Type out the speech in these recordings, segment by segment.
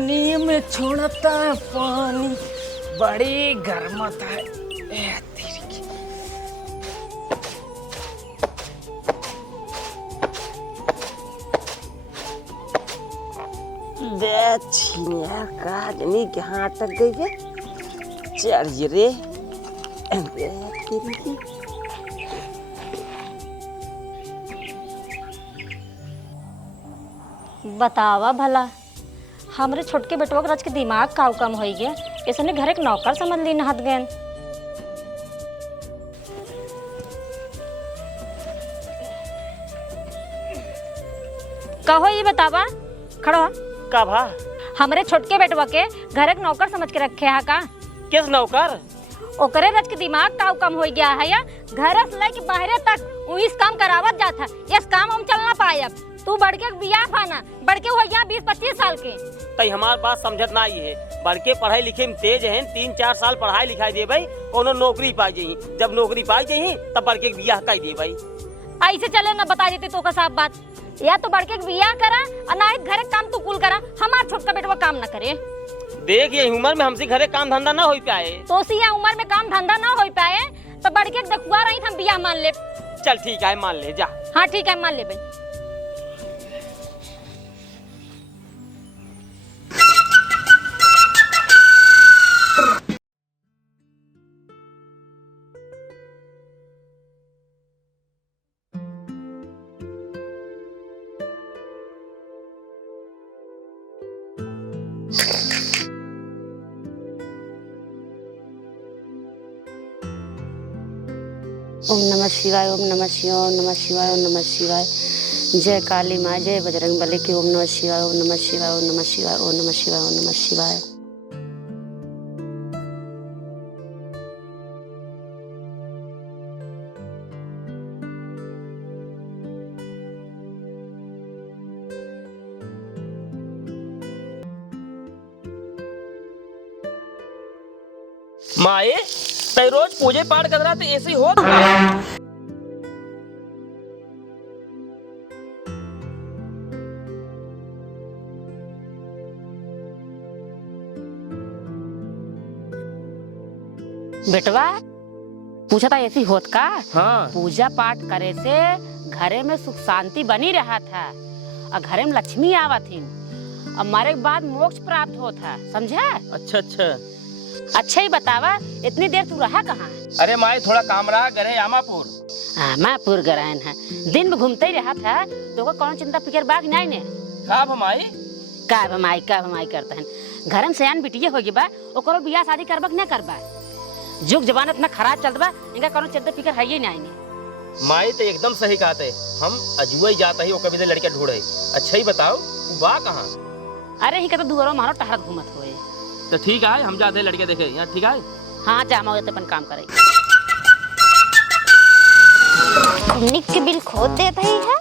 पानी में छोड़ता पानी बड़ी गर्मत है। छिनिया का आदमी के हाथ अटक गई है। चल रे बतावा भला हमरे छोटके बेटवा के रच के दिमाग काउ कम हो गया। इसने घर एक नौकर समझ ली नहत गए। कहो ये बतावा खड़ो का भा हमरे छोटके बेटवा के घर एक नौकर समझ के रखे है का? किस नौकर? ओकरे रच के दिमाग काउ कम हो गया है या घर से लेके बाहरे तक इस काम करावत जाता। इस काम हम चल ना पाए। अब तू बढ़ के बियाह पाना बढ़ के हो गया 20-25 साल के। तई हमार बात समझत ना आई है। बढ़ के पढ़ाई लिखे में तेज है। 3-4 साल पढ़ाई लिखाई दे भाई कोनो नौकरी पाई जाही। जब नौकरी पाई जाही तब बढ़ के बियाह कर दे भाई। ऐसे चले ना बता देते तो का साफ बात। या तो बढ़ के बियाह करा और ना ही घरे काम तू कुल करा। हमार छोटका बेटवा काम ना करे। देख ये उम्र में हमसे घरे काम धंधा ना हो पाए। तो सी या उम्र में काम धंधा ना हो पाए तो बढ़ के देखुआ रही हम बियाह मान ले। चल ठीक है मान ले जा। हाँ ठीक है मान ले भाई। ओम नमः शिवाय ओम नमः शिवाय ओम नमः शिवाय ओम नमः शिवाय। जय काली माँ जय बजरंग बली की। ओम नमः शिवाय ओम नमः शिवाय ओम नमः शिवाय ओम नमः शिवाय ओम नमः शिवाय। माए तय रोज पूजे पाठ कर रहा तो ऐसे ही होत। बेटवा पूछा था ऐसी होत का? हाँ पूजा पाठ करे से घरे में सुख शांति बनी रहा था और घरे में लक्ष्मी आवत थी और मरे के बाद मोक्ष प्राप्त होता। समझा? अच्छा अच्छा। अच्छा ही बतावा इतनी देर तू रहा कहाँ? अरे माए थोड़ा काम रहा गए आमापुर। आमापुर गरायन है। दिन में घूमते ही रहा था तो को कौन चिंता फिकर बाग नहीं ने? का भमाई का भमाई करता है। घर में सयान बिटिया होगी बा ओकरो बियाह शादी करबा कि ना करबा? जुग जमानत इतना खराब चलत बा इनका कौन चिंता फिकर है ही नहीं ने। माए तो एकदम सही कहते। हम अजुआ ही जाता ही वो कभी लड़के ढूंढे। अच्छा ही बताओ बा कहाँ? अरे ही कहता दुआरो मारो टहरत घूमत होए। तो ठीक है हम जाते लड़के देखे यहाँ। ठीक है हाँ जा हम अपन काम करे। निक के बिल खोद देता ही है।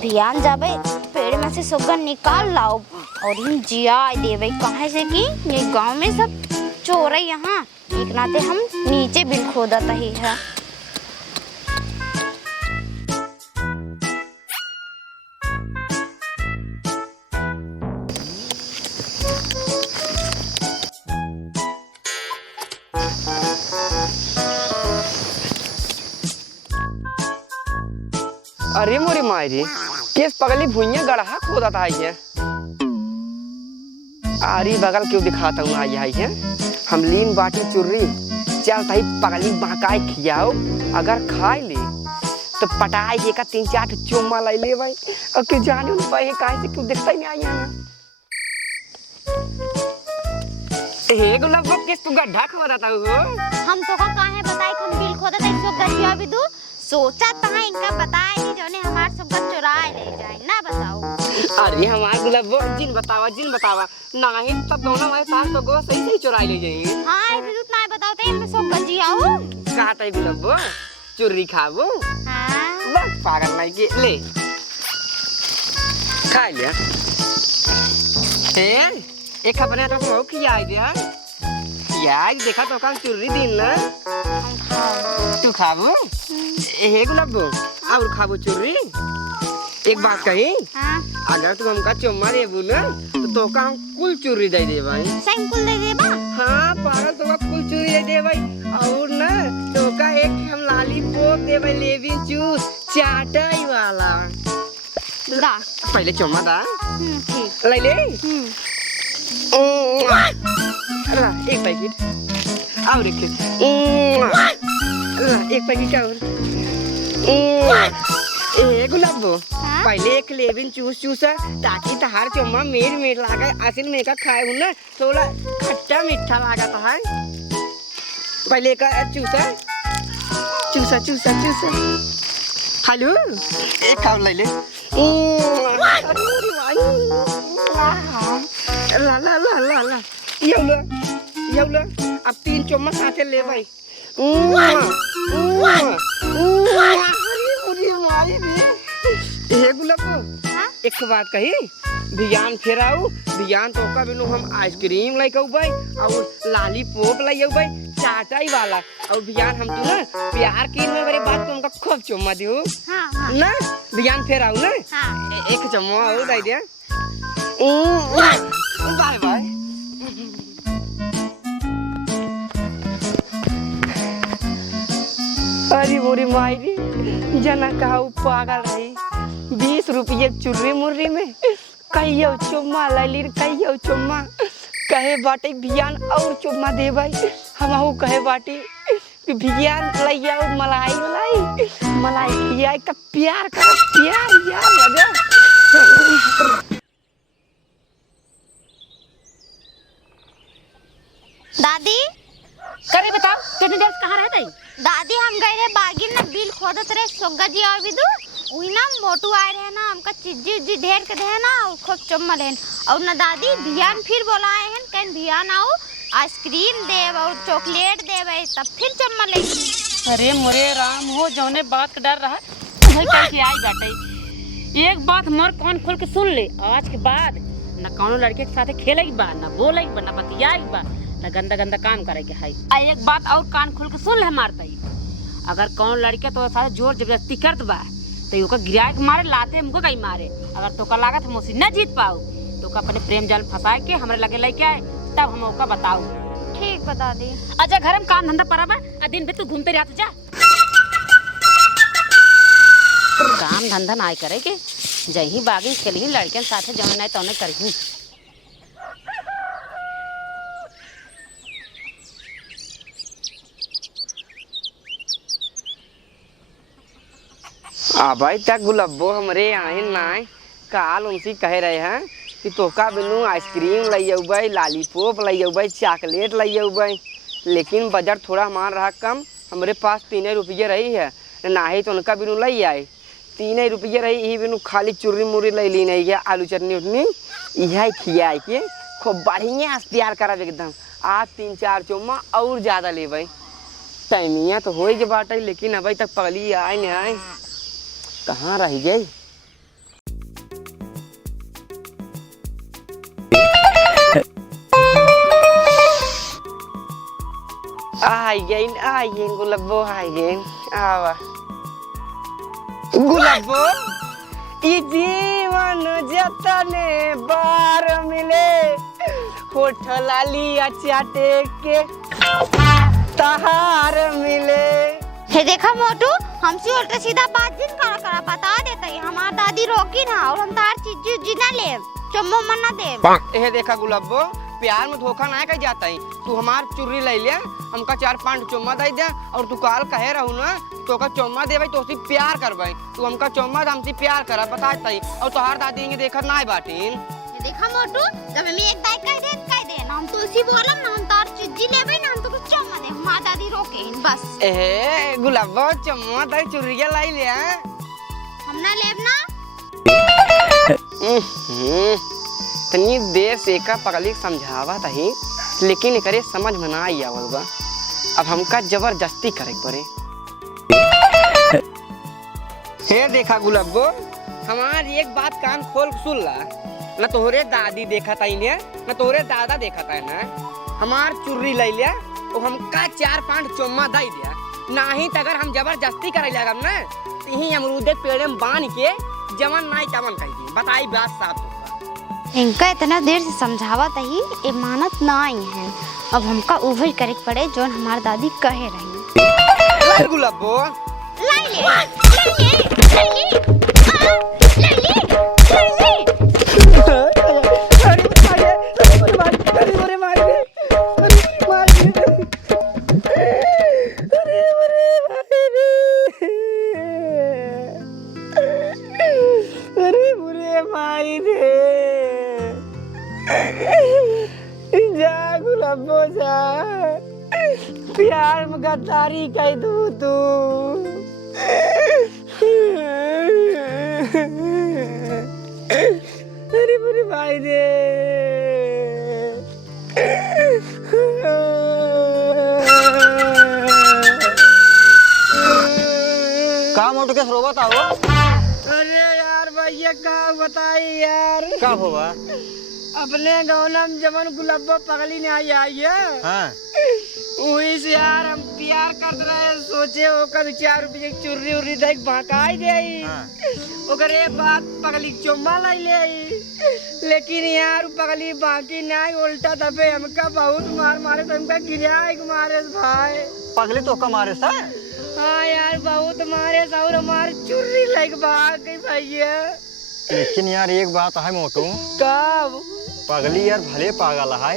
ध्यान जाबे पेड़ में से सुगन निकाल लाओ और इन जिया देवे कहाँ से कि ये गांव में सब चोर है। यहाँ एक नाते हम नीचे बिल खोदता ही है। अरे मोरे मायरे केस पगली भुइया गढ़ा खोदा था ये। आरी बगल क्यों दिखाता हूँ आई है। हम लीन बाटी चुर्री चल ताई पगली बहकाए खियाओ। अगर खाए ले तो पटाए के का 3-4 चुम्मा ले ले भाई। और क्यों जाने उन पे काहे से क्यों दिखता ही नहीं आई है। हे गुलाब किस तू गड्ढा खोदा था हो? हम तो को काहे बताए कौन बिल खोदा था इसको गठिया भी दू सोचा था इनका बताए नहीं जोने हमार सब चुराए ले जाए ना बताओ। अरे हमार गुलाब जिन बतावा नहीं तब दोनों हमारे साथ तो गो सही चुराए ले जाएंगे। हां भी तू ना बताओ तो मैं सब गजियाओ काटे गुलाब चुर्री खाबो। हां बस पागल नहीं के ले खा लिया। हैं एक अपने तो हो खिया गया यार देखा तो काम चुर्री दिन ना तू खाबो। हे गुलाब और खाबो चुर्री एक बात कही, हाँ अगर तू हमका चुम्मा देबू ना तो का हम कुल चूरी दे दे भाई। सही कुल दे देबा। हाँ पागल, तो कुल चूरी दे दे भाई। और ना तो का एक हम लॉलीपॉप दे भाई, लेविन जूस चाटाई वाला। दा पहले चुम्मा दा। ठीक। ले ले। एक पैकेट और एक पैकेट और गुलाबो। हाँ? पहले एक लेविन चूसा ताकि तहार चुम्मा मेर लागे। असल में का खाए हूँ ना थोड़ा खट्टा मीठा लागा तहार। पहले का चूसा हेलो एक और ले ले। ला ला ला ला ला यो लो अब 3 चम्मच साथे ले भाई। गुलाबो हाँ? एक बात कही, भियान फिर आऊ भियान तो का बिनु हम आइसक्रीम लाई कहू भाई और लॉलीपॉप लाई आऊ भाई चाटाई वाला। और भियान हम तू ना प्यार की में मेरी बात तुमका खूब चुम्मा दियो। हाँ हाँ ना भियान फिर आऊ ना। हाँ। एक चम्मा और दे दे। Bye bye. अरे मोरी मायरी जना कहा पागल रही। 20 रुपये चुर्री मुर्री में कहियो चुम्मा लैलिन, कहियो चुम्मा कहे बाटे भियान और चुम्मा दे भाई। हमहू कहे बाटे कि भियान लैया मलाई खिया का प्यार यार लगा। दादी करे बताओ कितनी देर से कहाँ रहते हैं? दादी हम गए रहे बागी में बिल खोदत रहे सोगा जी और विदु वही ना मोटू आए रहे ना हमका चीजी ढेर के दे ना खूब चुम्मा लेन। और ना दादी भियान फिर बोलाए हैं कहीं भियान आओ आइसक्रीम देव और चॉकलेट देवे तब फिर चुम्मा ले। अरे मोरे राम हो जौने बात का डर रहा वही करके आई बाटे। एक बात हमार कान खोल के सुन ले, आज के बाद न कौनो लड़के के साथे खेलेगी बा, न बोलेगी बा, न बतियाएगी बा, न गंदा गंदा काम करेगी है। एक बात और कान खोल के सुन ले हमार तई, अगर कौन लड़के तो साथ जोर जबरदस्ती करत बा तो ओका गिरा के मारे, लाते हमको कहीं मारे। अगर तो का लागत हम उसी न जीत पाओ तो का अपने प्रेम जाल फंसा के हमरे लगे लेके आए तब हम ओका बताओ। ठीक बता दी। अच्छा घर में काम धंधा पड़ा बा, दिन भर तू घूमते रहत जा। काम धंधा ना करे के जही बागी खेली लड़के साथे जौन नहीं तौने करही। भाई तक गुलाबो हमरे आए नाय काल उनसी कह रहे हैं कि तोका बिनु आइसक्रीम लइयो भाई, लॉलीपॉप लइयो भाई, चॉकलेट लइयो भाई। लेकिन बजट थोड़ा हमारा रहा कम, हमरे पास 3 रुपये रही है ना ही तो उनका बिनु लई आए। 3 रुपये रही यही बिनु खाली चुर्री मुर्री लई ली नहीं है, आलू चटनी उटनी यही खियाए के खूब बढ़िया प्यार करब एकदम। आज 3-4 चुम्मा और ज्यादा ले भाई। टाइमिया तो हो गए बाटे लेकिन अभी तक पगली आए नहीं आए, कहाँ रह गई। आई गई गुलाबो आई गई। आवा गुलाबो ई जीवन जतने बार मिले होठ लालिया चाटे के तहार मिले। हे देखा मोटू हमसे उल्टा सीधा बात जिन करा बता देता है हमार दादी रोकी ना और हम तार चीज ना ले चुम्मा मना दे। हे देखा गुलाबो प्यार में धोखा ना कर जाता है। तू हमार चुर्री ले लिया, हमका 4-5 चुम्मा दे दे और तू काल कहे रहू ना तो का चुम्मा देवे तो उसी प्यार करबे। तू हमका चुम्मा हमसे प्यार करा बताता है और तोहार दादी ने देखा ना बाटीन। देखा मोटू जब मैं एक दाई कह दे ना हम तो उसी बोलम ना हम तार चीज लेबे ना हम तो कुछ चुम्मा दे हमार दादी रोके बस। ए गुलाबो चुम्मा दे चुर्रिया लाई ले हम ना लेब ना। तनी देर से का पगली समझावा तही लेकिन करे समझ में ना आई आवल बा। अब हमका जबरदस्ती करे पड़े। हे देखा गुलाबो हमार एक बात कान खोल सुन ला, न तोहरे दादी देखा था इन्हें न तोहरे दादा देखा था ना। हमार चुर्री ले लिया और हमका 4-5 चुम्मा दे दिया, ना ही अगर हम जबरदस्ती करे लगम ना यही अमरूद पेड़ में बांध के जमन नाई तमन कह दी बताई बात साफ होगा। इनका इतना देर से समझावत ही ये मानत ना आई है। अब हमका उभर करे के पड़े जो हमार दादी कहे रही। लाई गुलाबो जा प्यार में गद्दारी कह दू तू। अरे बुरे भाई रे काम उठ के रोबत आओ। अरे यार भैया का बताई यार का होगा अपने गाँव में जमन गुलाबो पगली ने आई है। हाँ वही से यार हम प्यार कर रहे सोचे ओकर 4 रुपये की चुर्री उर्री देख भकाई दे ओकर एक बात पगली चुम्मा लाई ले। लेकिन यार पगली बाकी ना उल्टा दबे हमका बहुत मार मारे तो हमका गिरा मारे भाई पगली तो का मारे सा। हाँ यार बहुत मारे और हमारे चुर्री लाइक भाग गई भैया। लेकिन यार एक बात है मोटू कब पगली यार भले पागल है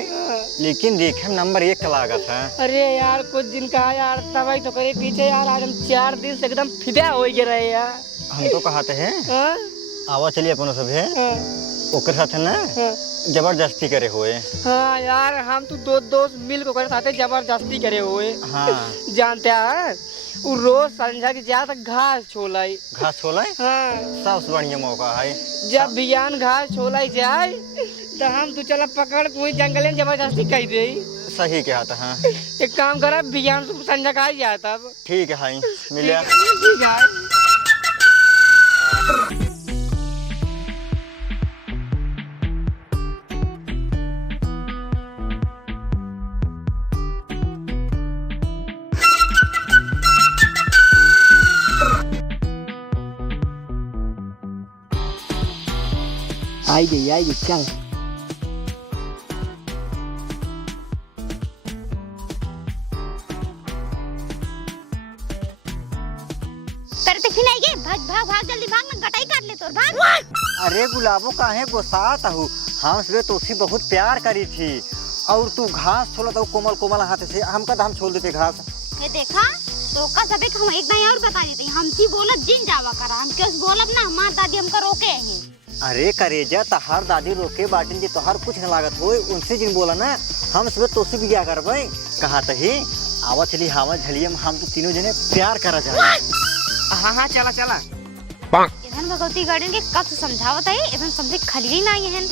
लेकिन देखे नंबर 1 का लागत है। अरे यार कुछ दिन का यार तभी तो करे पीछे यार आज हम 4 दिन से एकदम फिदा हो गए रहे यार। हम तो कहते हैं आवा चलिए अपन सब है ओकर साथ ना जबरदस्ती करे हुए। हाँ यार हम तो दो दोस्त मिल के ओकर साथे जबरदस्ती करे हुए। हाँ जानते हैं वो रोज संझा के जा तक घास छोलाई। घास छोलाई हाँ सबसे बढ़िया मौका है। जब बियान घास छोलाई जाए तो हम तो चला पकड़ कोई जंगल में जबरदस्ती कह दे। सही कहता है। एक काम करा बियान तुम संझा का ही जाए तब ठीक है मिलिया ठीक है। आई गई चल। करते फिर आई गए भाग जल्दी भाग ना गटाई काट ले तोर भाग। अरे गुलाबो काहे गुस्सात हूँ हम से तो उसी बहुत प्यार करी थी और तू घास छोड़ा तो कोमल कोमल हाथ से हमका तो हम छोड़ देते घास। ये देखा तो का सबे हम एक बार और बता देते हम सी बोलत जिन जावा करा हम क्यों बोलब ना हमार दादी हमका रोके हैं। अरे करेजा तहार दादी रोके बाटिन जी तोहार कुछ न लागत होए उनसे जिन बोला ना हम सब तो भी क्या करबे कहा तही आवा चली हवा झलियम हम तो तीनों जने प्यार करा जाए। हाँ हाँ चला चला। इधन भगवती गार्डन के कब से समझावत है इधन समझे खली ना है।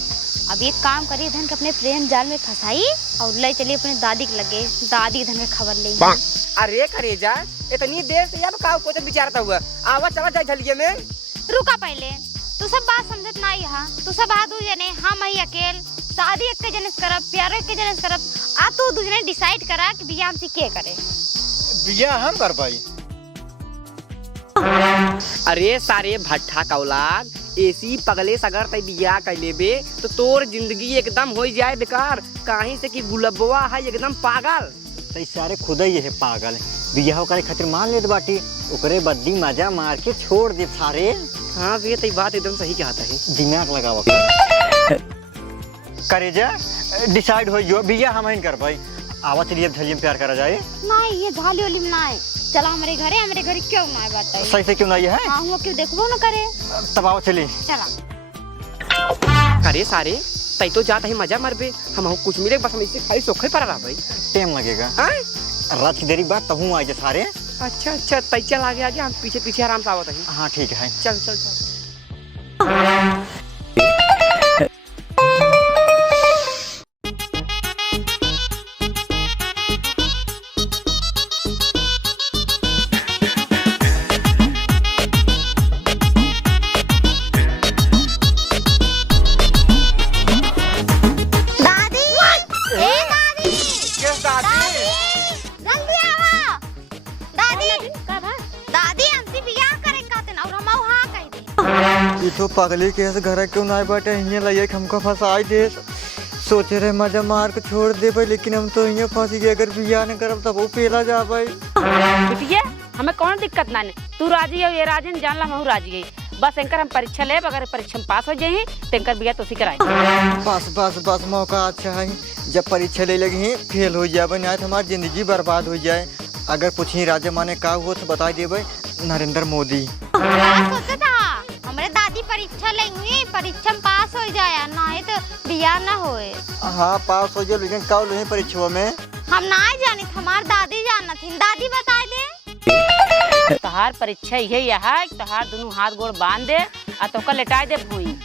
अब एक काम करी इधन के अपने प्रेम जाल में फंसाई और ले चली अपने दादी के लगे दादी इधन में खबर ले। अरे करेजा इतनी देर से यार का कुछ विचारता हुआ आवा चला जाए झलिये में। रुका पहले तू सब बात समझत ना यहाँ तू सब आ दू जने हम ही अकेल शादी एक जने से करब प्यारो एक जने से करब आ तू दूसरे डिसाइड करा कि बियाह हमसे के करे। बियाह हम कर पाई। अरे सारे भट्ठा का औलाद ऐसी पगले सगर तय बियाह कर लेबे तो तोर जिंदगी एकदम हो जाए बेकार काहे से कि गुलबवा है एकदम पागल। तई सारे खुद ही है पागल बियाह करे खातिर मान लेत बाटी ओकरे बद्दी मजा मार के छोड़ दे सारे। हाँ भैया तो बात एकदम सही कहता है दिमाग लगावा करेजा डिसाइड हो जो बियाह हम ही कर पाई आवा चलिए झलिये में प्यार करा जाए। नहीं ये झाली वाली में ना है चला हमारे घर क्यों ना है बात सही से क्यों नहीं है। हाँ वो क्यों देखबो ना करे तब आओ चली चला। अरे सारे तय तो जाता है मजा मरबे हम कुछ मिले बस हम इससे खाली सोखे पर रहा भाई टाइम लगेगा रात की देरी बाद तब हूँ आए सारे। अच्छा अच्छा तय चल आगे हम पीछे पीछे आराम से आवत है। हाँ ठीक है चल चल चल। दादी हमसे बियाह करें कहते और हम हाँ कह दे ये तो पगली के घर क्यों ना बाटे हियाँ लइए हमको फंसाई दे। सोचे रहे मजा मार के छोड़ दे भाई, लेकिन हम तो यहाँ फंस गए। अगर बियाह न करब तब वो पेला जा भाई। बिटिया हमें कौन दिक्कत ना तू राजी हो, ये राजी जान ला, मैं राजी है। बस इनकर हम परीक्षा ले, अगर परीक्षा में पास हो जाए तो इनकर बिया तो कराई। बस बस बस मौका अच्छा है। जब परीक्षा ले लगी फेल हो जाए नहीं तो हमारी जिंदगी बर्बाद हो जाए। अगर पूछी राजा माने का हुआ तो बता दे भाई, नरेंद्र मोदी। सोचा था हमारे दादी परीक्षा लेंगे, परीक्षा में पास हो जाए नहीं तो बियाह ना होए। हाँ पास हो जाए, लेकिन कब लोहे परीक्षा में हम ना जानी, हमारी दादी जानना थी। दादी बता दे। तहार परीक्षा यही है, तहार दोनों हाथ गोड़ बांध दे और तोका लेटाई दे भूई,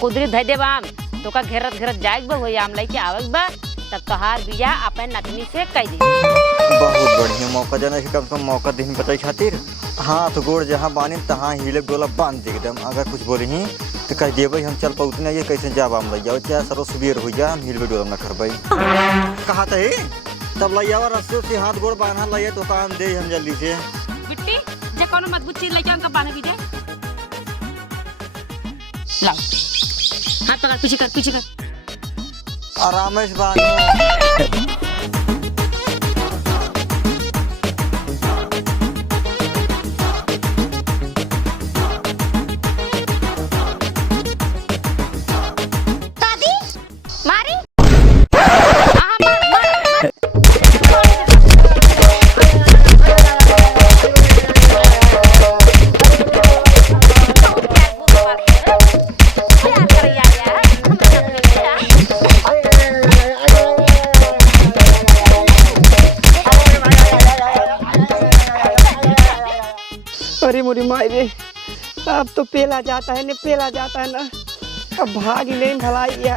कुदरी धै दे बाम, तोका घेरत घेरत जाएग बा होई आम लइके आवक बा, तब तहार बिया अपन नतनी से कह दे। बहुत बढ़िया मौका जाना कि कम से कम मौका दिन बताई खातिर। हाँ तो गोड़ जहाँ बानी तहाँ हिले डोला बांध दे एकदम। अगर कुछ बोली ही तो कह दिए भाई हम चल पाते नहीं, कैसे जा बाम लग जाओ, चाहे सरो सुबेर हो जाए, हम हिले डोला ना कर भाई। कहा था तब लैया रस्ते से हाथ गोड़ बांधा लैया तो काम दे हम जल्दी से। बिट्टी जे कोनो मजबूत चीज लेके उनका बांध दीजिए। लाओ हाथ पकड़, पीछे कर, पीछे कर। आराम से बांधो। दादी मारी। अरे मोरी माई रे, अब तो पेला जाता है न, पेला जाता है ना। अब भाग ले भलाई है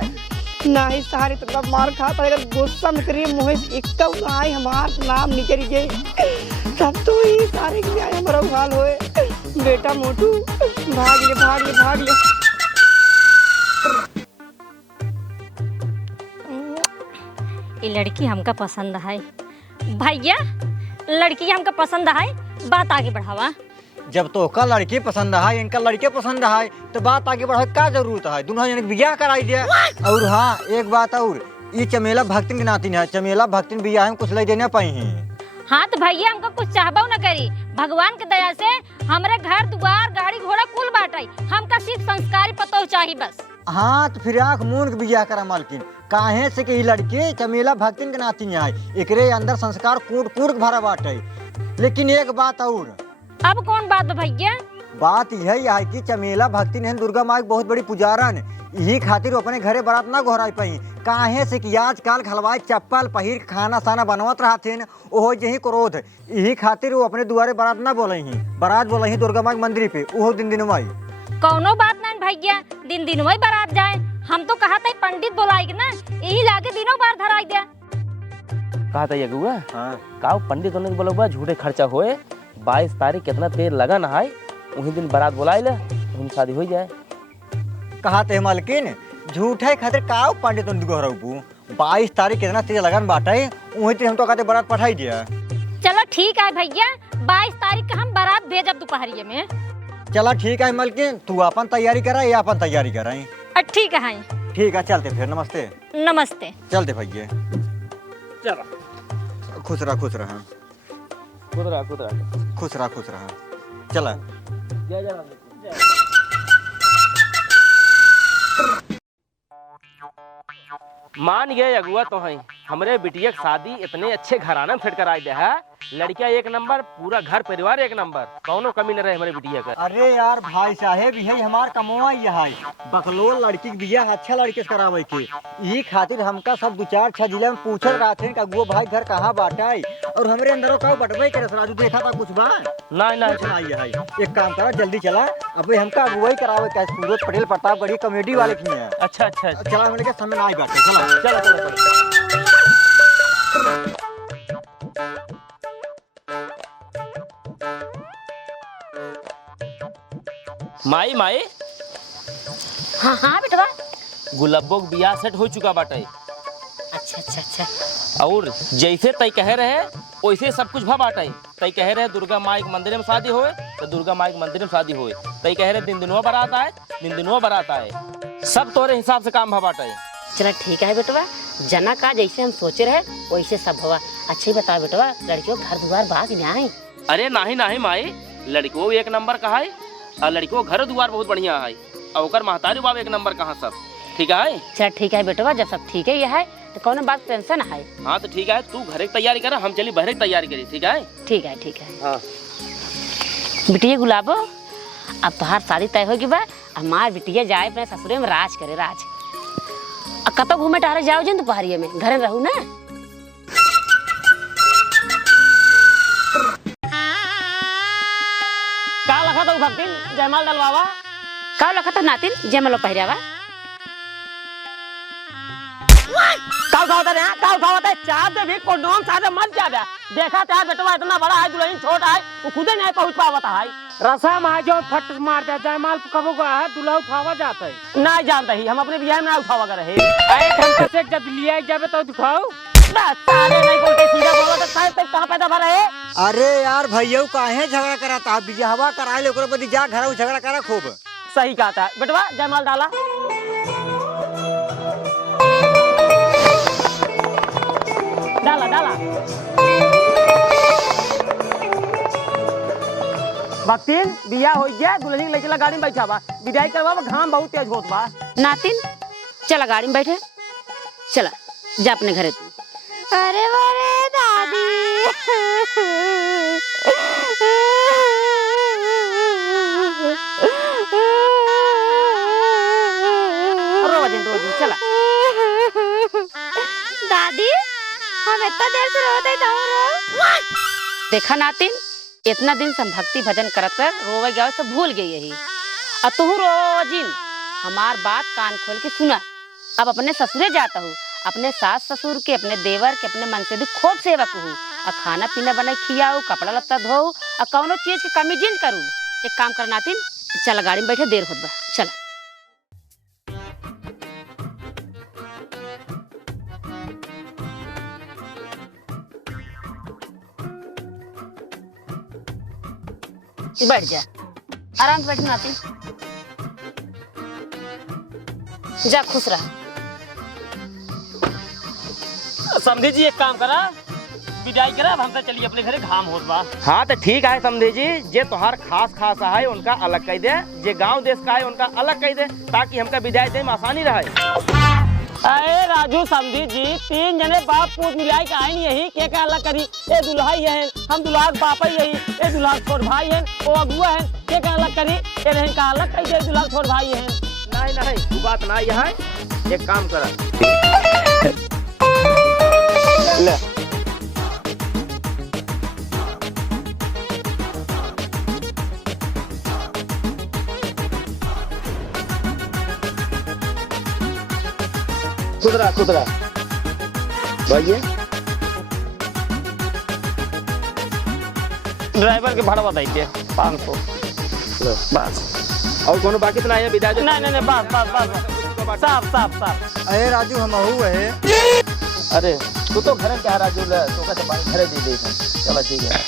ना ही सारे तो मार खाता है। अगर गुस्सा में करिए मुँह से एक आई हमार नाम निकल गए तब तो ही सारे के लिए हमारा हाल होए। बेटा मोटू भाग ले भाग ले भाग ले। ये लड़की हमका पसंद है भैया, लड़की हमका पसंद है, बात आगे बढ़ावा। जब तो का लड़की पसंद है, इनका लड़के पसंद है, तो बात आगे बढ़े का जरूरत है। दोनों जन बियाह कराई दिया। और हाँ एक बात और, ये चमेला भक्तिन की नातिन है, चमेला भक्तिन बियाह में कुछ ले देना पाई है। हाँ तो भैया हमका कुछ चाहबो न करी, भगवान के दया से हमारे घर द्वार गाड़ी घोड़ा कुल बाटाई, हमका सिर्फ संस्कारी पतो चाहिए बस। हाँ तो फिर आँख मूंद के बियाह करा मालकिन। काहे से कि ये लड़की चमेला भक्तिन के नातिन है, एकरे अंदर संस्कार कूट कूट के भरा बाटे। लेकिन एक बात और। अब कौन बात बा भैया? बात यही है कि चमेला भक्तिन है दुर्गा माँ की बहुत बड़ी पुजारन, यही खातिर वो अपने घरे बारात ना घोराई पाई। काहे से कि आजकल खलवाई चप्पल पहिर खाना साना बनवत रहते हैं, ओहो यही क्रोध, यही खातिर वो अपने दुआरे बारात ना बोले ही, बारात बोले ही दुर्गा माँ के मंदिर पे, ओहो दिन माई। कौनो बात नहीं भैया, दिन वही बारात जाए। हम तो कहा था पंडित बुलाएगी ना, यही लाके दिनों बार धराई दिया। कहा था यगुआ, हाँ का पंडित होने के बोला झूठे खर्चा होए, 22 तारीख कितना तेल लगा ना है, वही दिन बारात बुलाई ले, वही शादी हो जाए। कहा थे मालकिन झूठे खातिर का पंडित गोहरबू, 22 तारीख कितना तेज लगन बाटे, वही दिन हम तो कहते बारात पठाई दिया। चलो ठीक है भैया, 22 तारीख का हम बारात भेजब दोपहरिये में। चला ठीक है मालकिन, तू अपन तैयारी करा या अपन तैयारी कराई। ठीक है। ठीक है चलते फिर, नमस्ते। नमस्ते। चलते भैया, चलो खुश रहा खुश रहा खुद रहा खुश रहा खुश रहा। चला जय जय। मान गए अगुआ तो है, हमरे बिटिया की शादी इतने अच्छे घराना में सेट कराई दे है, लड़कियां एक नंबर, पूरा घर परिवार एक नंबर, कौनो कमी न रहे हमारे बिटिया का। अरे यार भाई साहेब यही हमार कमवा है, बकलोल लड़की के बियाह अच्छा लड़के से करावे के, यही खातिर हमका सब 2-4 जिला में पूछत रहते कि अगुआ भाई घर कहाँ बाटाई, और हमरे अंदर का बटवे के राजू देखा था कुछ बा नहीं है। एक काम करा जल्दी चला, अबे हमका अगुवाई करावे का सूरज पटेल प्रतापगढ़ी कॉमेडी वाले की है। अच्छा चला हमने के समय आई बाटे, चला चलो। माई हाँ बेटवा। गुलाबो के बियाह सेट हो चुका बाटे। अच्छा। और जैसे तय कहे रहे वैसे सब कुछ भा बाटे। तय कहे रहे दुर्गा माँ के मंदिर में शादी होए, तो दुर्गा माई के मंदिर में शादी होए तो कह रहे दिन दिनों बारात आए, दिन दिनों बारात आए, सब तोरे हिसाब से काम भबाटे। चला ठीक है बेटवा, जना का जैसे हम सोचे रहे वैसे सब हवा। अच्छा ही बता बेटवा, लड़कियों घर द्वार बात नहीं? अरे नहीं नहीं माई, लड़कियों एक नंबर का है और लड़कियों घर द्वार बहुत बढ़िया है और ओकर महतारी बाब एक नंबर कहाँ सब ठीक है। चल ठीक है बेटवा, जब सब ठीक है ये है तो कौन बात टेंशन है। हाँ तो ठीक है, तू घर की तैयारी कर, हम चली बहरे की तैयारी करी। ठीक है ठीक है ठीक है। हाँ बिटिया गुलाबो, अब तोहार शादी तय होगी बा, हमार बिटिया जाए अपने ससुरे में राज करे राज। अब कतो घूमे टहरे जाओ जिन दोपहरिये में, घरे रहू ना। का लखा तो भक्ति जयमाल डलवावा, का लखा तो नातिन जयमालो पहिरावा। का उठावता रे, का उठावता है? चार दे भी कंडोम सारे मत जा बे। देखा त्यार बेटवा इतना बड़ा है, दुल्हन छोटा है, वो खुदे नहीं पहुंच पावता है। रसा में जो फट मार दे जयमाल कबो का है, दूल्हा उठावा जाता है। नहीं जानता ही, हम अपने बियाह में ना उठावा कर रहे। एक घंटा से जब लिया जाबे तो दिखाओ। बस सारे नहीं बोलते, सीधा बोलो तो सारे तक कहां पैदा भरा है। अरे यार भैया काहे झगड़ा कराता है, बियाहवा करा ले ओकरे बदी जा घर झगड़ा करा खूब। सही कहता है बेटवा, जयमाल डाला। डाला डाला भक्तिन बिया हो गया, दुल्हन लेके गाड़ी में बैठा बा, विदाई करवा, घाम बहुत तेज होत बा। नातिन चला गाड़ी में बैठे, चला जा अपने घरे तू। अरे वारे दादी रोज चला। दादी हम इतना देर से रोते रो। देखा नातिन, इतना दिन से हम भक्ति भजन करत कर रोवे गए तो भूल गई यही। अब तू रोजिन हमार बात कान खोल के सुना। अब अपने ससुरे जाता हूँ, अपने सास ससुर के, अपने देवर के, अपने मन से भी खूब सेवा कहूँ और खाना पीना बनाई खियाऊ, कपड़ा लत्ता धोऊ और कौनो चीज की कमी जिन करूँ। एक काम कर नातिन, चल गाड़ी में बैठे, देर होत बा, चल। बैठ जा, आराम से बैठ नातिन, जा खुश रह। समझी जी एक काम करा, विदाई करा, हम तो चलिए अपने घरे, घाम होत बा। हाँ तो ठीक है समझे जी, जे तोहार खास खास है उनका अलग कह दे, जे गांव देश का है उनका अलग कह दे, ताकि हमका विदाई दे में आसानी रहे। अरे राजू समझी जी, तीन जने बाप पूत मिलाई के आए यही के का अलग करी। ए दुल्हा ही है, हम दुल्हा के बाप ही यही, ए दुल्हा के छोट भाई है, वो अगुआ है, के का अलग करी। ए रहन का अलग कह दे, दुल्हा के छोट भाई है। नहीं नहीं तू बात ना यह है, एक काम करा ले। खुदरा खुदरा भैया ड्राइवर के भाड़ा बताइए 500 बस, और कोनो बाकी तो नहीं है विदा जो? नहीं नहीं बस बस बस साफ साफ साफ। अरे राजू हम आहू है। अरे तू तो घर क्या राजू ले, तो कैसे बाहर घरे दे दे। चलो ठीक है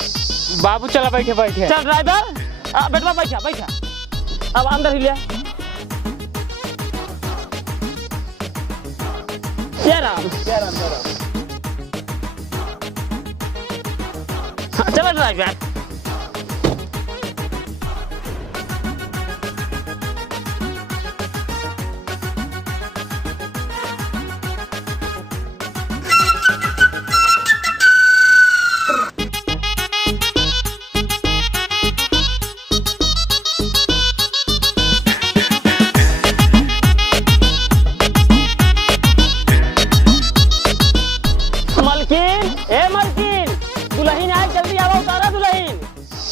बाबू चला बैठे बैठे। चल ड्राइवर, बेटवा बैठा बैठा, अब अंदर ही ले। जय राम जय राम जय राम। चलो ड्राइवर। मलकिन, ए मलकिन, दुल्हन आए, जल्दी आवा, उतारा दुल्हन।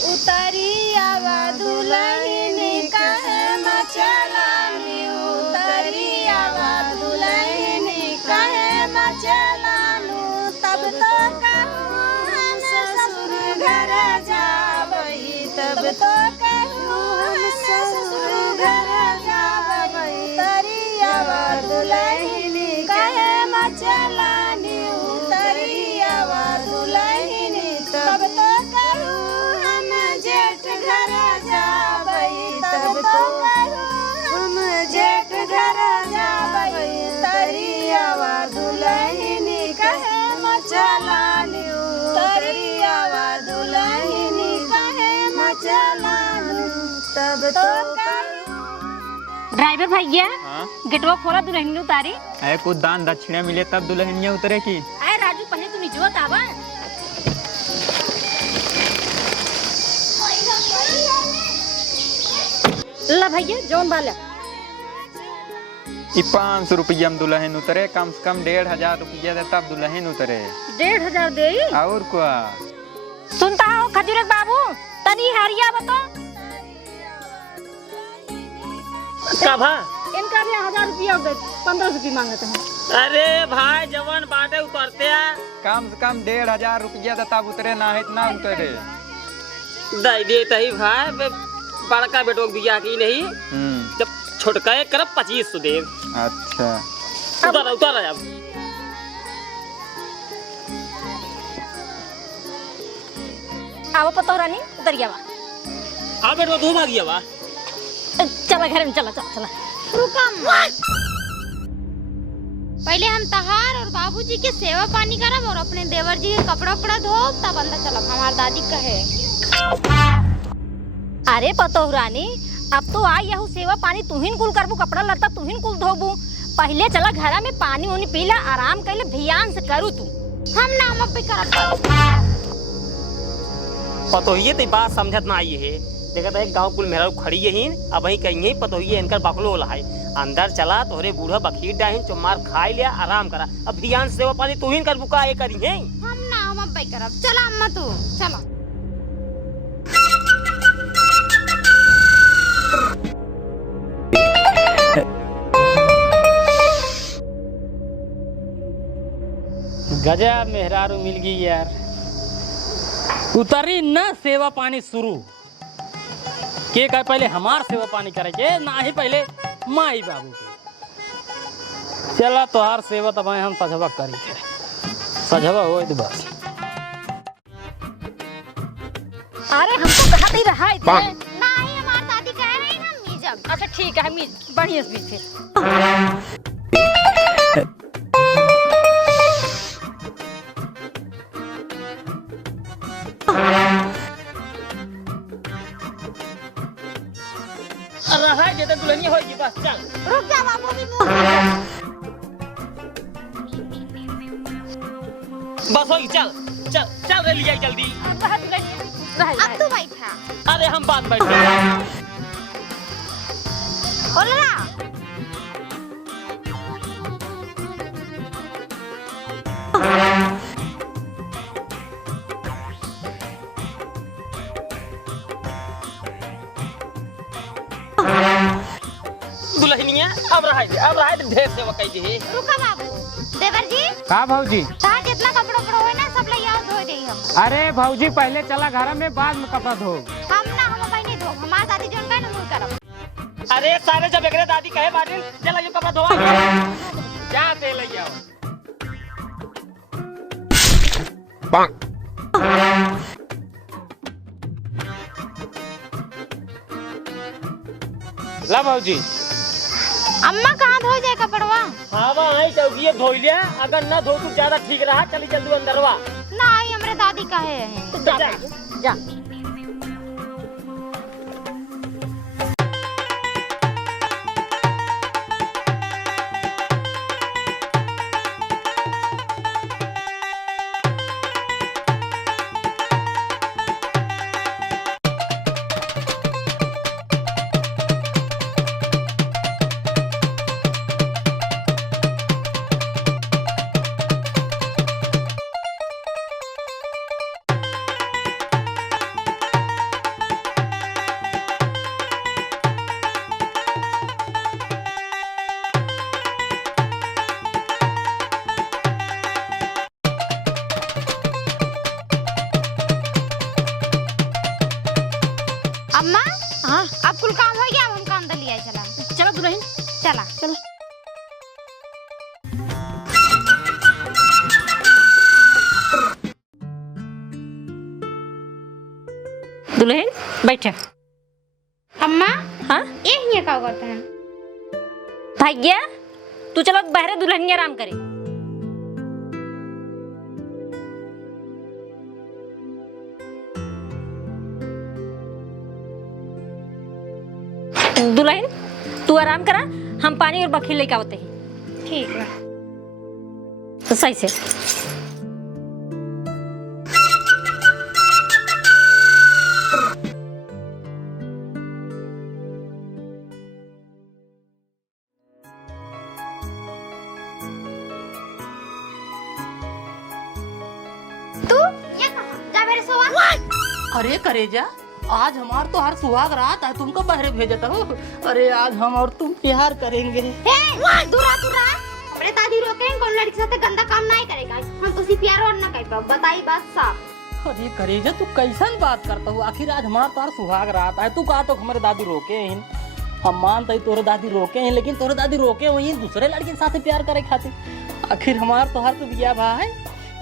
उतारी आवा दुल्हन कहे मचलानी, उतारी आवा दुल्हन कहे मचलानू, तब तो कहूँ हम ससुर घर जावही, तब तो कहूँ हम ससुर घर जावही। उतारी आवा दुल्हन कहे मचलानी, उतारी आवा दुल्हन तब तो कहूँ हम जेठ घर ड्राइवर भैया हाँ? गेटवा खोला, दुल्हन उतारी। अरे कुछ दान दक्षिणा मिले तब दुल्हनिया उतरे की। अरे राजू पहले तू नीचे आवा। ला भैया जौन वाला। 500 रुपया में दुल्हन उतरे, कम से कम 1500 रुपया दे तब दुल्हन उतरे। 1500 दे। और क्या? सुनता हो खजूरक बाबू, तनी हरिया बतो। कभा इनका भी 1000 रुपया दे, 1500 रुपया मांगते हैं। अरे भाई जवान बाटे उतरते हैं। कम से कम 1500 रुपया दे तब उतरे, ना है इतना उतरे। दे देते ही भाई, बड़का बेटो बिया की नहीं, जब छोटका करब 2500 दे। अच्छा उतर उतर अब। आओ पतो रानी उतर गया वा। हाँ बेटो तू भाग गया वा। चला घर में, चला चला चला। रुका अम्मा, पहले हम तहार और बाबूजी के सेवा पानी करब और अपने देवर जी के कपड़ा उपड़ा धोब, तब अंदर चलब। हमार दादी कहे। अरे पतो रानी, अब तो आई यहू सेवा पानी तुहिन कुल करबू, कपड़ा लत्ता तुहिन कुल धोबू। पहले चला घर में पानी उनी पीला, आराम कैले ध्यान से करू तू। हम नाम पे करब। पतोहिए ते बात समझत ना आई है। देखा था एक गांव कुल मेरा खड़ी यही, अब वही कहीं पतोहिए इनकर बकलो है। अंदर चला तोरे बूढ़ा बखीर डाहिन, चुमार खाई लिया, आराम करा। अब ध्यान सेवा पानी तुहिन कर बुका ये करी है। हम नाम पे करब। चला अम्मा तू चला। गजब मेहरारू मिल गई यार। उतरी न सेवा पानी शुरू के का पहले हमार सेवा पानी करे के, ना ही पहले माई बाबू के। चला तोहार सेवा तब हम सजवा करी के, सजवा हो तो बस। अरे हमको कहा नहीं रहा इतने। नहीं, हमार दादी कहे रही ना मीजब। अच्छा ठीक है, मीज बढ़िया से मीज। रहा जे दुल्हनिया होगी बस। चल रुक जा बाबू भी मुंह। बस होगी, चल चल चल रे लिया जल्दी। अब तू बैठा। अरे हम बात बैठे। बोला दुल्हनिया अब रहा ढेर सेवा कई दे। रुका बाबू। देवर जी का भौजी? तार जितना कपड़ा उपड़ा होए ना सब ले आओ, धो देई हम। अरे भौजी पहले चला घर में, बाद में कपड़ा धो। हम पहले धो। हमार दादी जोन कहे ना मुंह करब। अरे सारे जब एकरे दादी कहे बाटिन चला यो कपड़ा धोवा। जा ते ले जाओ। ला भौजी। अम्मा कहाँ धो जाए कपड़वा? हवा आई चौकिए धो लिया, अगर न धो तू ज्यादा ठीक रहा। चली जल्दी अंदरवा। नहीं, हमरे दादी कहे हैं। जा जा। अम्मा हाँ, अब कुल काम हो गया। अब हमका अंदर लिया चला। चलो दुल्हन चला चलो। दुल्हन बैठे। अम्मा हाँ ये हिया का करते हैं? भाग्या तू चलो बहरे दुल्हनिया आराम करे। दुल्हन तू आराम करा, हम पानी और बखी लेके आवते हैं। ठीक है। तो सही से तू ये कहाँ जा मेरे सोवा। अरे करेजा, आज हमार तो हर सुहाग रात है, तुमको बहरे भेजता हो। अरे आज हम और तुम प्यार करेंगे। दूरा हमरे दादी रोके कौन लड़की के साथ गंदा काम नहीं करेगा। हम तुसी प्यार और ना कर पाओ, बताई बात साफ। अरे करेजा, तू कैसन बात करता हो? आखिर आज हमार तो हर सुहाग रात है, तू कहा तो हमारे दादी रोके हैं। हम मानते ही तोरे दादी रोके हैं, लेकिन तोरे दादी रोके वही दूसरे लड़के के साथ प्यार करे खातिर। आखिर हमार तो हर तो बिया भाई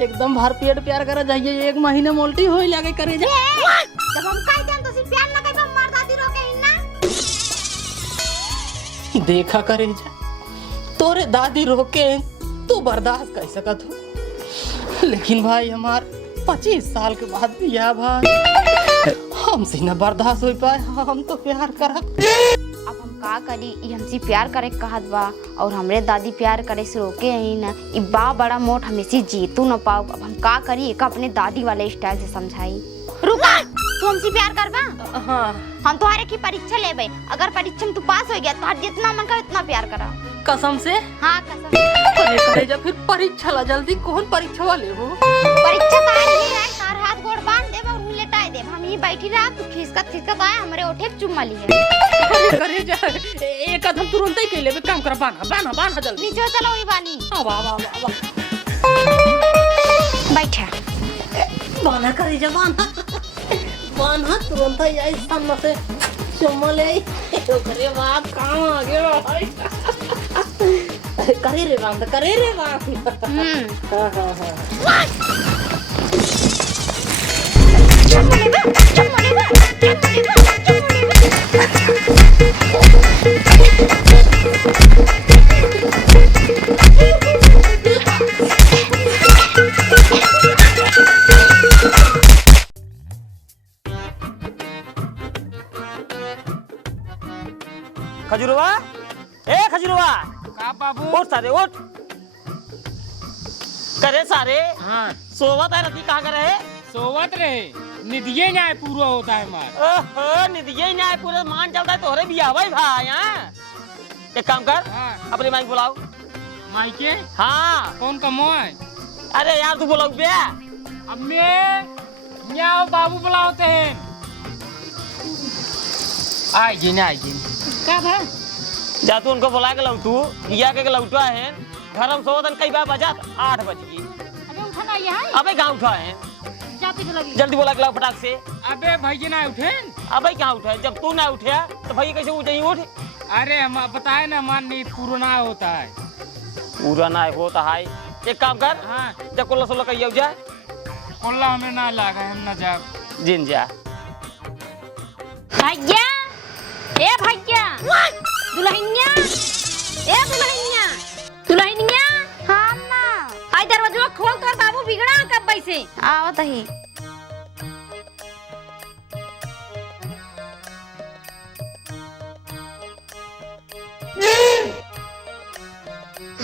एकदम भर पेट प्यार करा जाइए, 1 महीने मोल्टी हो लगे करेजा। जब हम कह दें तुसी प्यार ना कर मार दादी रोके ही ना। देखा करेजा, तोरे दादी रोके तू बर्दाश्त कर सकत हो, लेकिन भाई हमार 25 साल के बाद बिया भाई हमसे न बर्दाश्त हो पाए। हम तो प्यार करब। अब हम का करी, ई हमसे प्यार करे कहत बा और हमरे दादी प्यार करे से रोके ही ना। ई बा बड़ा मोट हमेशा जीतू न पाओ। अब हम का करी, एक अपने दादी वाले स्टाइल से समझाई। रुका, तू हमसे प्यार करबा? हाँ, हम तुम्हारे की परीक्षा लेबे। अगर परीक्षा में तू पास हो गया तो जितना मन कर उतना प्यार करा। कसम से? हाँ कसम। अरे करेजा, फिर परीक्षा ला जल्दी। कौन परीक्षा वाले हो? परीक्षा तार ही है, तार हाथ गोड़ बांध देब और लेटाए देब। हम ही बैठी रहा, तू खिसकत आए हमरे ओठे चुम्मा ली है। अरे करेजा, एक कदम तुरंत ही के लेबे। काम कर, बांधा जल्दी। नीचे चलो ही बानी। वाह बैठा बांधा करेजा, बांधा तुरंत ही आई सामने से चुम्मा ले। ओकरे बाद काम आ गया भाई। करे रे बांध। हाँ। खजुरवा, ए खजुरवा, का बाबू? उठ सारे उठ। करे सारे हाँ, सोवत है रति कहाँ करे है? सोवत रहे, निधिये न्याय पूरा होता है हमारा। ओहो, निधिये न्याय पूरे मान चलता है तोहरे बिया भाई भाई। हाँ, एक काम कर, हाँ। अपने माइक बुलाओ। माइके? हाँ। कौन का मोह है? अरे यार तू बुलाओ बे। अब मैं न्याओ बाबू बुलाते हैं। आइए ना आइए। का भा जा तू उनको बुला के लौटू, बिया के लौटा है। घर हम सोवतन कई बार बजा 8 बज गई। अबे उठा ना ये है, अबे कहाँ उठा है? जाते तो लगी। जल्दी बुला के लाओ फटाक से। अबे भैया ना उठे। अबे कहाँ उठा है? जब तू ना उठा तो भैया कैसे उठे? उठ। अरे हम बताए ना, मान नहीं पूरा ना होता है। पूरा ना होता है। एक काम कर, हाँ, जब कोल्ला सोल्ला कही जा कोल्ला हमें ना लगा, हम ना जा। जिन जा। भैया, ए भैया, दुल्हनिया, ए दुल्हनिया। हाँ ना। आई दरवाजा खोल कर, बाबू बिगड़ा कब बैसे। आवत ही।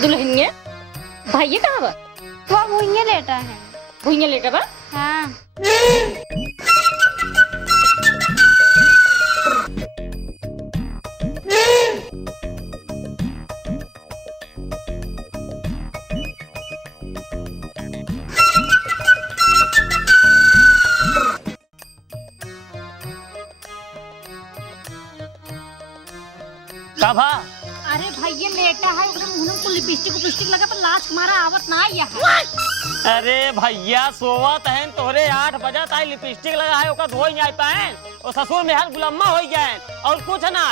दुल्हनिया, भैया कहाँ बा? वो भुइयां लेटा है। भुइयां लेटा बा? हाँ। काभा, अरे भैया लेटा है, उसके मुंह में लिपस्टिक लगा पर लाश हमारा आवत ना आया है। अरे भैया सोवत है तोहरे 8 बजे ताई लिपस्टिक लगा है ओका धोई नहीं पाए और ससुर में हाल गुलामा हो गए और कुछ ना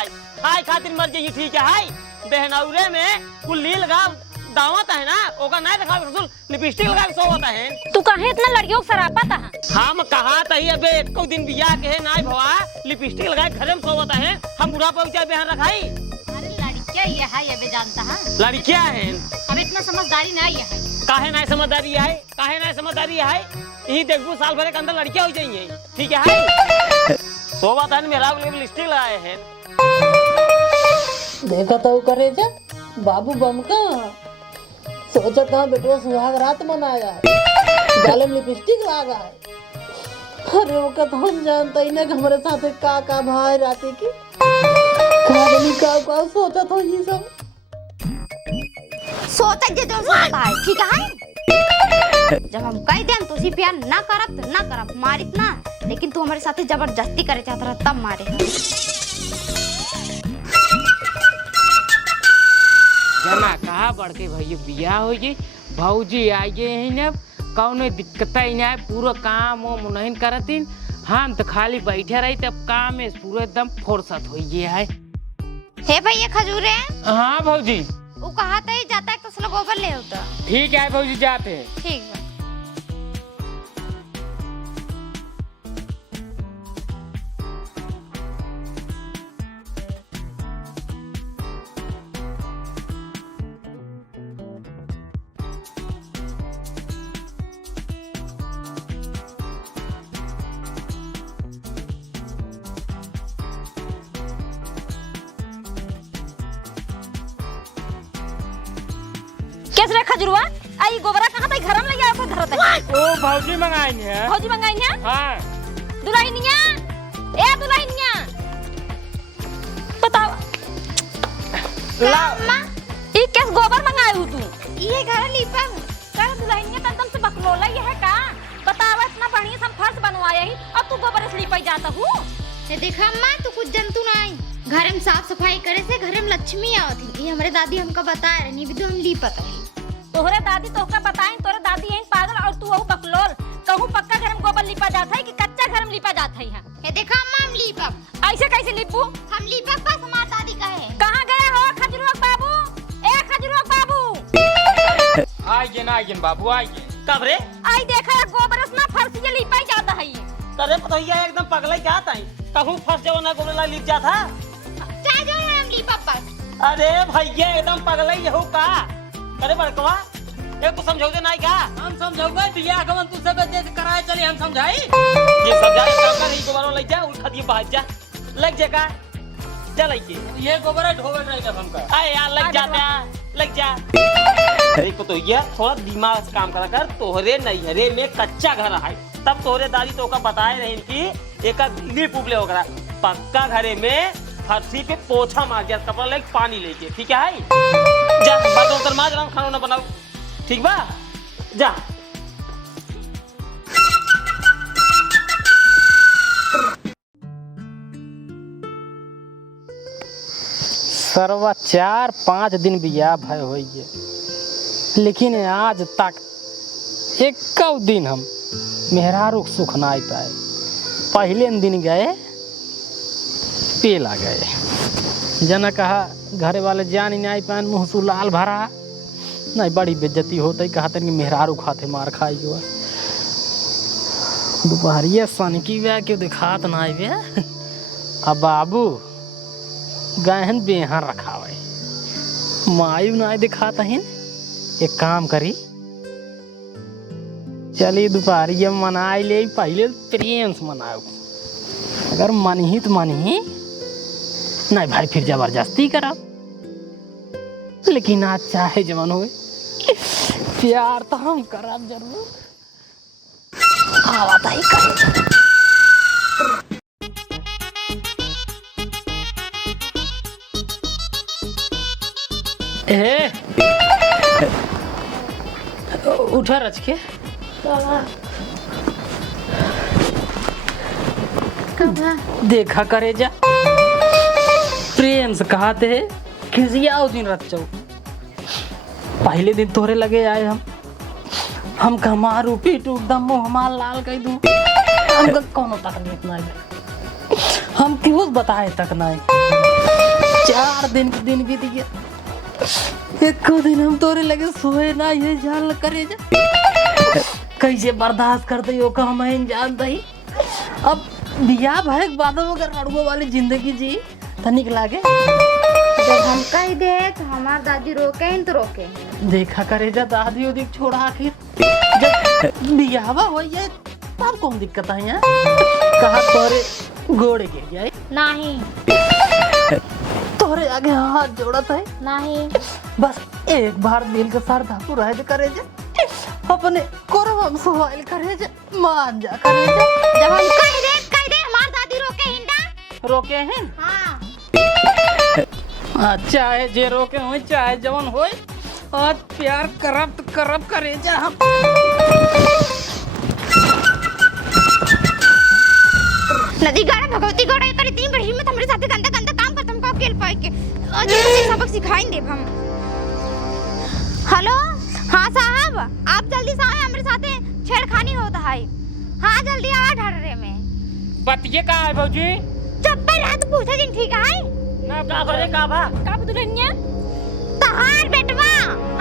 खाए खातिर मर जाइए। ठीक है बहनौरे में कुल्ली लगा दावत है ना, ओका नहीं देखा ससुर लिपस्टिक लगा के सोवत है। तू काहे इतना लड़कियों को सरापा था? हम कहा तही अबे एको दिन बिया के है नाई भवा लिपस्टिक लगाए घरे में सोवत है। हम बुढ़ा पहुंचा बेहन रखाई। अरे लड़कियां ये है, ये भी जानता है। लड़कियां है, अब इतना समझदारी नहीं है। काहे ना समझदारी है, काहे ना समझदारी है। यही देखबू साल भर के अंदर लड़कियां हो जाएंगी। ठीक है सोवत है मेरा लिपस्टिक लगाए हैं। देखा तो करे जा बाबू बम का सोचा था बेटवा सुहाग रात मनाया गाले में लिपस्टिक लगा है। अरे वो का तो हम जानता ही ना कि हमारे साथ का भाई राते की का सोचा था ये सब सोचा जे जो सोचता है ठीक है। जब हम कह दें तो उसी प्यार ना करब तो ना करब मारित ना, लेकिन तू हमारे साथ जबरदस्ती करे चाहता रहा तब मारे। जना कहा बढ़के भैया बियाह हो गई भौजी आ गए हैं अब कौनो दिक्कत ही नहीं, पूरा काम वो नहीं करतीन, हम तो खाली बैठे रही तब काम में पूरा एकदम फुर्सत हो गया है। हे भैया खजूरे हाँ भौजी वो कहा था ही जाता है तो उसने गोबर ले होता। ठीक है भौजी जाते हैं। ठीक है। कैसे रे खजरुआ आई गोबरा कहां तक घर में ले आया घर तक? ओ भौजी मंगाई है। भौजी मंगाई है? हां दुल्हनिया ए दुल्हनिया बताओ ला अम्मा ई कैस गोबर मंगाई हूं तू? ये घर लीपा कर दुल्हनिया तो एकदम से बकलोला ये है का? बतावा इतना बढ़िया से हम फर्श बनवाया ही अब तू गोबर से लीपाई जाता हूं। ये देखा अम्मा तू कुछ जंतु ना आई घर में साफ सफाई करे से घर में लक्ष्मी आवती। ये हमारे दादी हमका बताए रहनी भी तो हम लीपत रही। तोहरे दादी तोहका बताई तोरे दादी यहीं पागल और तू वहू बकलोल कहूं पक्का घर में गोबर लीपा जाता है कि कच्चा घर में लीपा जाता है? ये देखा अम्मा हम लीपब। ऐसे कैसे लीपू? हम लीपब बस हमारी दादी कहे। कहां गया हो खजरुआ बाबू? ए खजरुआ बाबू आइए ना आइए बाबू आइए। कब रे? आई देखा है गोबर से ना फर्श ये लीपाई जाता है ये। करे पतोहिया एकदम पगला जाता है कहूं फंस जाओ ना गोबला लीप जाता। चाहे जो हम लीपब बस। अरे भैया एकदम पगला ही हो का करे बड़कवा एक तो समझोगे नहीं क्या? हम समझौगे बियाह कवन तू सब जैसे कराए चले हम समझाई। ये समझा काम कर ही गोबरो ले जा उठा दिए बाहर जा लग जाएगा चल के ये गोबर ढोवे नहीं जब हमका। अरे यार लग जाता लग जा। अरे तो ये थोड़ा दिमाग से काम करा कर तोहरे नैहरे में कच्चा घर है तब तोहरे दादी तो का बताए रही कि एक लीप उपले होगा पक्का घरे में फर्शी पे पोछा मार दिया कपड़ा लेके पानी लेके ठीक है जा बर्तन उतर मार रहा खाना ना बनाओ ठीक बा जा। सरवा 4-5 दिन बियाह भय होइए लेकिन आज तक एक दिन हम मेहरारू सुख ना पाए। पहले दिन गए पेला गए जना कहा घरे वाले जान ही नहीं पाए मुँह सु लाल भरा नहीं बड़ी बेइज्जती होती कहते कि मेहरारू खाते मार खाई हुआ दोपहरिया सन की व्या क्यों दिखात ना आई व्या अब बाबू गहन बेहन रखावे मायू ना दिखाता है। एक काम करी चलिए दोपहरिया मनाई ले पहले प्रेम से मनाओ अगर मन ही तो मन ही नहीं भाई फिर जबरदस्ती करा लेकिन आज चाहे जवान हुए प्यार तो हम करब जरूर आवता ही कर। उठा रच के देखा करे जा प्रेम से कहते है खिसियाओ दिन रच जाओ। पहले दिन तोहरे लगे आए हम मारू पीटू एकदम मुँह हमार लाल कर दूं हमका कोनो तकलीफ नहीं हम क्यों बताए तक नहीं। 4 दिन के दिन बीत गया एक दिन हम तोरे लगे सोए ना ये जान करे जा कैसे बर्दाश्त करते हो का हम जानते ही। अब बियाह भय के बाद अगर अड़ुआ वाली जिंदगी जी तनिक लागे जब हम कह दे तो हमार दादी रोके हैं तो रोके। देखा करे जा दादी उदी छोड़ा आखिर जब बियाहवा हो जाए तब कौन दिक्कत है यहाँ कहा तोरे गोड़े के जाए नहीं तो तोहरे आगे हाथ जोड़त है नहीं बस एक बार दिल के सार धातु रह जे करे जे अपने कोरब हम सवाल करे जे मान जा करे जे जब हम कह दे हमार दादी रोके हिंदा रोके हैं हां चाहे जे रोके हो चाहे जवन हो आज प्यार करब तो करब करे जा हम नदी गाड़ा भगवती गौड़ा करे तीन बड़ी में हमरे साथे गंदा गंदा काम खत्म का अकेले पाए के आज मुझे सबक सिखाई देब हम। हेलो हाँ साहब आप जल्दी से आए हमरे साथे छेड़खानी होता है। हाँ जल्दी आ ढर्रे में। बतिए का है भौजी चप्पल हाथ पूछा जिन ठीक है ना का करे का बा का दुल्हनिया तहार बेटवा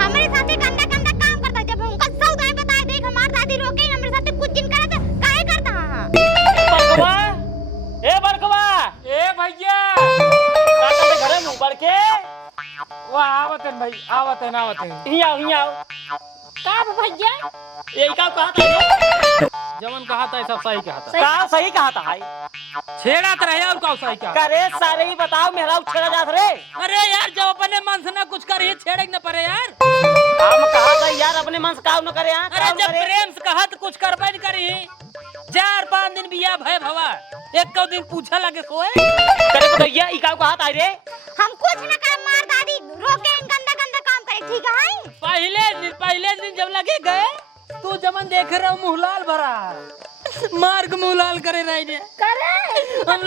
हमरे साथे गंदा गंदा काम करता जब हमका सब दाएं बताए देख हमार दादी रोके हमरे साथे कुछ दिन करत काहे करता हां बड़कवा ए बड़कवा ए भैया काका के घरे मुंह बढ़ के वाह आवत है भाई आवत है हिया का भैया ये का कहा था जवन कहा था सब सही कहा था का सही कहा था भाई छेड़ा तो रहे और का सही कहा करे सारे ही बताओ मेरा छेड़ा जात रे अरे यार जब अपने मन से ना कुछ करिए छेड़े न पड़े यार हम कहा था यार अपने मन से काम न करे यार अरे जब प्रेम से कहा तो कुछ करबे नहीं करी 4-5 दिन बिया भय भवा एक को दिन पूछा लगे सोए करे भैया ई का कहा था रे हम कुछ न कर मार दादी रोके गंदा गंदा काम करे ठीक है पहले दिन जब लगे गए तू जमन देख रहा मुँह लाल भरा मार्ग मुँह लाल करे रही ने करे हम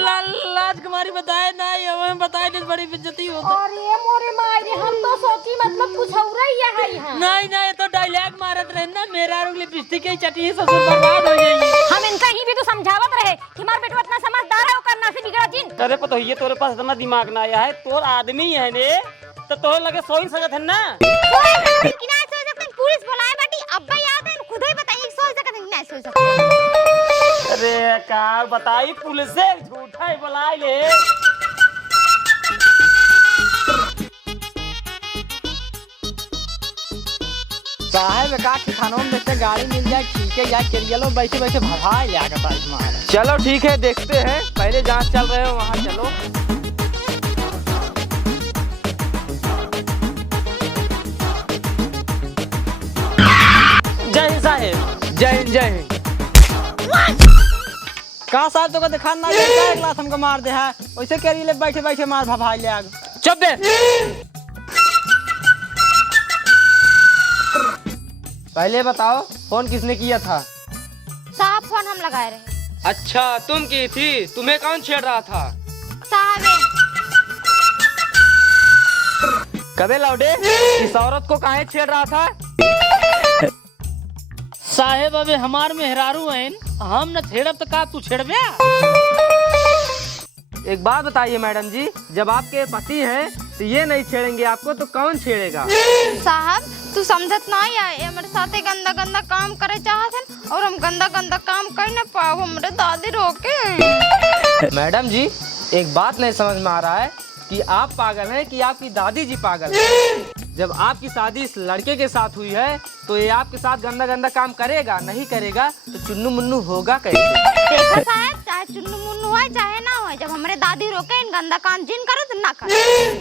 लाज कुमारी बताए नहीं हमें बताए नहीं बड़ी बेइज्जती होता अरे मोरे माई हम तो सोची मतलब कुछ और ही है यहां नहीं तो डायलॉग मारत रहे ना मेरा लिपस्टिक की चटी ससुर बर्बाद हो जाएगी हम इनका ही भी तो समझावत रहे कि हमार बेटवा इतना समझदार है करना से बिगड़ा जिन करे पतो ये तोरे पास इतना दिमाग ना आया है तोर आदमी है ने तो तोरे लगे सोई सजत है ना कि ना सोच सकते पुलिस बुलाए बाटी अब्बा याद है खुद ही बताइए सोच सकते नहीं सोच सकते अरे का बताई पुलिस से झूठा ही बुलाए ले साहब का ठिकानों में से गाड़ी मिल जाए ठीक है यार चलिए लो बैठे बैठे भगाए ले आगे बाइक मार चलो ठीक है देखते हैं पहले जहाँ चल रहे हो वहाँ चलो। जय हिंद साहेब जय हिंद जय हिंद। का साहब तो को दिखा ना एक ग्लास हमको मार दे है वैसे कह रही ले बैठे बैठे मार भगाए ले आगे चुप दे। पहले बताओ फोन किसने किया था? साहब फोन हम लगाए रहे। अच्छा तुम की थी, तुम्हें कौन छेड़ रहा था? साहब कबे लौटे इस औरत को काहे छेड़ रहा था? साहेब अबे हमार मेहरारू हैं हम न छेड़ब तो का तू छेड़बे? एक बात बताइए मैडम जी, जब आपके पति हैं तो ये नहीं छेड़ेंगे आपको तो कौन छेड़ेगा? साहब तू समझत नहीं है हमारे साथे गंदा गंदा काम करे चाहत है और हम गंदा गंदा काम कर न पाओ हमारे दादी रोके। मैडम जी एक बात नहीं समझ में आ रहा है कि आप पागल हैं कि आपकी दादी जी पागल है। जब आपकी शादी इस लड़के के साथ हुई है तो ये आपके साथ गंदा गंदा काम करेगा, नहीं करेगा तो चुन्नू मुन्नू होगा कैसे? देखो साहब चाहे चुन्नू मुन्नू हो चाहे ना हो जब हमारे दादी रोके इन गंदा काम जिन करो तो ना करो।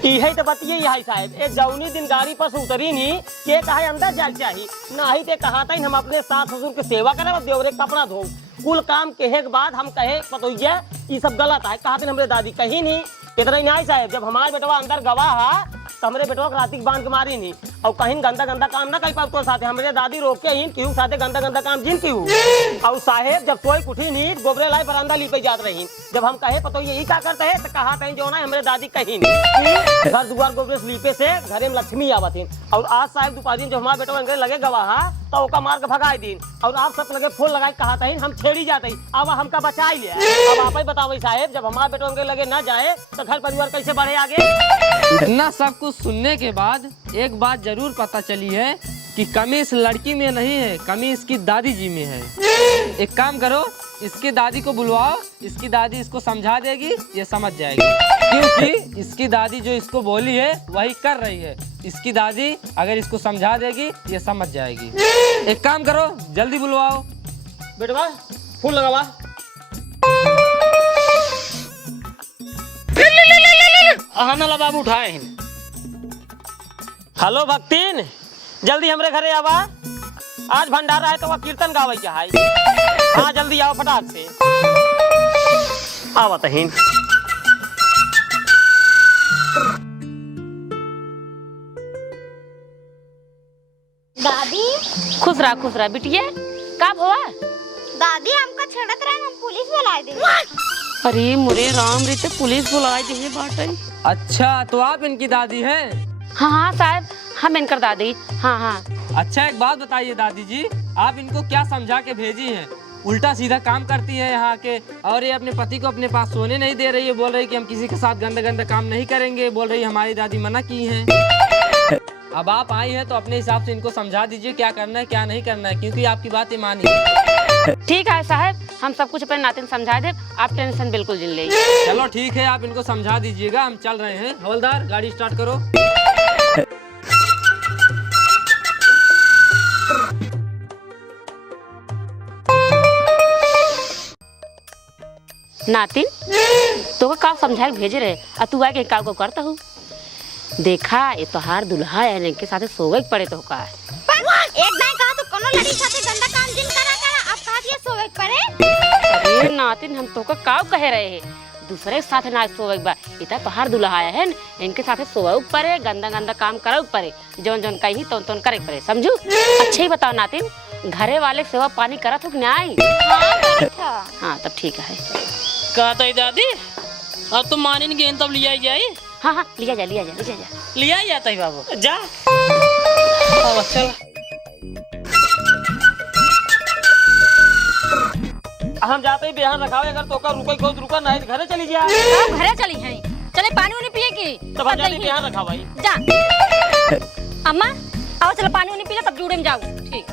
यही तो बतिये यही साहब एक जौनी दिन गाड़ी पर से उतरी नहीं के कहा अंदर जाल चाहिए ना ही ते कहा था हम अपने सास ससुर की सेवा करे देवरे कपड़ा धो कुल काम कहे के बाद हम कहे पतोइया ये सब गलत है कहा हमारे दादी कहीं नहीं इतना ही नहीं साहब जब हमारे बेटवा अंदर गवाह है तो हमारे बेटवा को राती बांध के मारी नहीं और कहीं गंदा गंदा काम ना कर पाओ तो साथे हमारे दादी रोके ही क्यों साथे गंदा गंदा काम जिन क्यों और साहेब जब कोई कुठी नहीं गोबरे लाई बरामदा ली पे जात रही जब हम कहे पतो यही क्या करते है तो कहा कहीं जो ना हमारे दादी कहीं नहीं घर दुआर गोबरे लीपे से घरे में लक्ष्मी आवत है और आज साहेब दोपहर जो हमारे बेटवा अंदर लगे गवाह तो ओका मार के भगाई दिन और आप सब लगे फूल लगाए कहा था हम छेड़ी जाते अब हमका बचाई लिया अब आप ही बताओ साहेब जब हमारे बेटवा अंदर लगे ना जाए तो घर परिवार कैसे बढ़े आगे? इतना सब कुछ सुनने के बाद एक बात जरूर पता चली है कि कमी इस लड़की में नहीं है, कमी इसकी दादी जी में है। एक काम करो इसकी दादी को बुलवाओ, इसकी दादी इसको समझा देगी, ये समझ जाएगी क्योंकि इसकी दादी जो इसको बोली है वही कर रही है। इसकी दादी अगर इसको समझा देगी ये समझ जाएगी। एक काम करो जल्दी बुलवाओ। बेटवा फूल लगावा नला बाबू उठाए हैं। हेलो भक्तिन, जल्दी हमरे घरे आवा। आज भंडारा है तो वह कीर्तन गावे के है। हाँ जल्दी आओ फटाक से। आवा तहीन। दादी खुश रहा बिटिया। कब हुआ? दादी हमका छड़त रहे, हम पुलिस बुला दे। अरे मुरे राम रे, तो पुलिस बुलाए दे बाटे। अच्छा तो आप इनकी दादी हैं? हाँ साहब, हम इनकर दादी। हाँ। अच्छा एक बात बताइए दादी जी, आप इनको क्या समझा के भेजी हैं? उल्टा सीधा काम करती है यहाँ के, और ये अपने पति को अपने पास सोने नहीं दे रही है। बोल रही कि हम किसी के साथ गंदा काम नहीं करेंगे। बोल रही हमारी दादी मना की हैं। अब आप आई हैं तो अपने हिसाब से इनको समझा दीजिए क्या करना है क्या नहीं करना है, क्योंकि आपकी बात ये मानी। ठीक है साहब, हम सब कुछ अपने नातिन समझा दे, आप टेंशन बिल्कुल जिन ले। चलो ठीक है, आप इनको समझा दीजिएगा, हम चल रहे हैं। हवलदार गाड़ी स्टार्ट करो। नातिन तो का समझा के भेजे रहे, और तू आके काम को करता हूँ। देखा ये तोहार दुल्हा है, इनके साथ सोवे के पड़े तो का है। एक दाई कहा तो कोनो लड़ी साथे गंदा काम जिन करा अब कहा दिए सोवे करे। अरे नातिन हम तो का कह रहे हैं, दूसरे के साथ ना सोवे बा। इता तोहार दुल्हा है, इनके साथ सोवे पड़े, गंदा काम करे पड़े, जौन कहीं तौन करे पड़े, समझू। अच्छा ही बताओ नातिन, घरे वाले सेवा पानी करत हो कि नहीं? हाँ तब ठीक है। कहते दादी अब तुम मानी गए तब लिया जाए। हाँ लिया जा। लिया जाता है बाबू जा। चल हम जाते ही बिहान रखावे, अगर तो रुका नहीं तो घरे चली जा। अब घरे चली हैं, चले पानी उनी पिए की। तब हम जाते बिहान रखा भाई। जा अम्मा आओ, चलो पानी उनी पी ले, तब जूड़े में जाओ। ठीक।